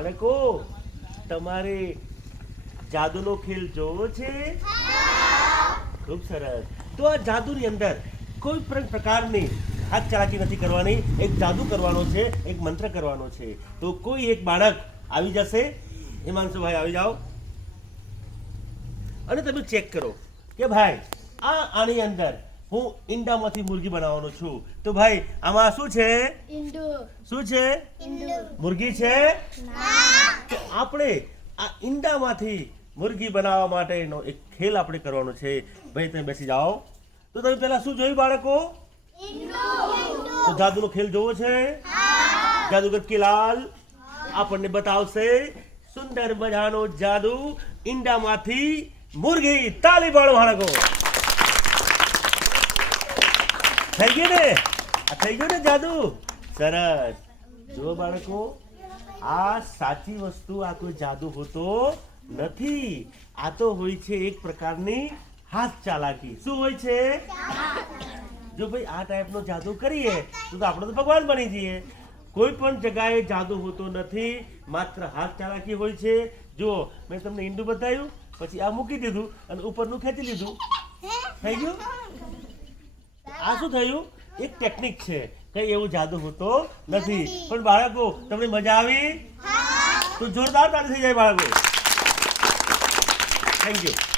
બાળકો, તમારે જાદુનો ખેલ જોવો છે? ખૂબ સરસ. તો આ જાદુની અંદર કોઈ પણ પ્રકારની હાથ ચાલાકી નથી કરવાની. એક જાદુ કરવાનો છે, એક મંત્ર કરવાનો છે. તો કોઈ એક બાળક આવી જશે. હિમાંશુભાઈ, આવી જાઓ. અને તમે ચેક કરો કે ભાઈ, આ આની અંદર હું ઈંડામાંથી મુર્ગી બનાવવાનો છું. તો ભાઈ આમાં શું છે? શું છે? મુર્ગી છે? તો આપણે આ ઈંડામાંથી મુર્ગી બનાવવા માટેનો એક ખેલ આપણે કરવાનો છે. ભાઈ તમે બેસી જાઓ. તો તમે પહેલા શું જોયું બાળકો? તો જાદુનો ખેલ જોવો છે? જાદુગર કિલાલ આપણને બતાવશે. સુંદર મજાનો જાદુ ઈંડામાંથી મુર્ગી તાલી પાડો બાળકો. થઈ ગયું ને? આ થઈ ગયું ને જાદુ? સરસ. જો બાળકો, આ સાચી વસ્તુ, આ કોઈ જાદુ હોતો નથી. આ તો હોય છે એક પ્રકારની હાથ ચાલાકી. શું હોય છે? જો ભાઈ, આ ટાઈપનો જાદુ કરીએ, તો આપણે તો ભગવાન બની જઈએ. કોઈ પણ જગાએ જાદુ હોતો નથી, માત્ર હાથ ચાલાકી હોય છે. જુઓ, મેં તમને ઈંડું બતાવ્યું, પછી આ મૂકી દીધું અને ઉપરનું ખેંચી લીધું. થઈ ગયું? આ શું થયું? એક ટેકનિક છે. કઈ એવું જાદુ હોતો નથી. પણ બાળકો તમને મજા આવી? તો જોરદાર તાળી થઈ જાય બાળકો. Thank you